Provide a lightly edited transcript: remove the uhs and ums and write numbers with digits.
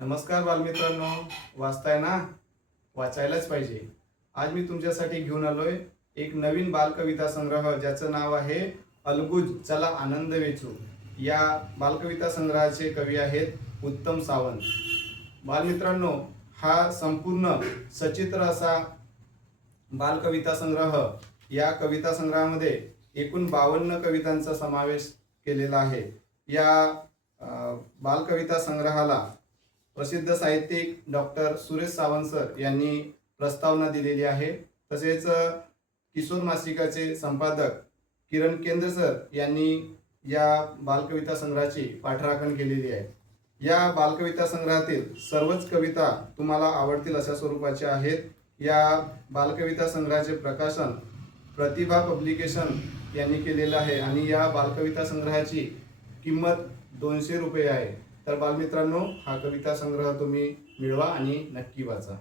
नमस्कार बालमित्रांनो, वाचताय ना? वाचायलाच पाहिजे. आज मी तुमच्यासाठी घेऊन आलोय एक नवीन बालकविता संग्रह ज्याचं नाव आहे अलगुज चला आनंद वेचू. या बालकविता संग्रहाचे कवी आहेत उत्तम सावंत. बालमित्रांनो, हा संपूर्ण सचित्र असा बालकविता संग्रह, या कविता संग्रहामध्ये एकूण 52 कवितांचा समावेश केलेला आहे. या बालकविता संग्रहाला प्रसिद्ध साहित्यिक डॉक्टर सुरेश सावंत सर यांनी प्रस्तावना दिलेली आहे. तसेच किशोर मासिकाचे संपादक किरण केंद्र सर यांनी या बालकविता संग्रहाची पाठराखण केलेली आहे. या बालकविता संग्रहातील सर्वच कविता तुम्हाला आवडतील अशा स्वरूपाच्या आहेत. या बालकविता संग्रहाचे प्रकाशन प्रतिभा पब्लिकेशन यांनी केलेलं आहे आणि या बालकविता संग्रहाची किंमत 200 रुपये आहे. तर बालमित्रांनो, हा कविता संग्रह तुम्ही मिळवा आणि नक्की वाचा.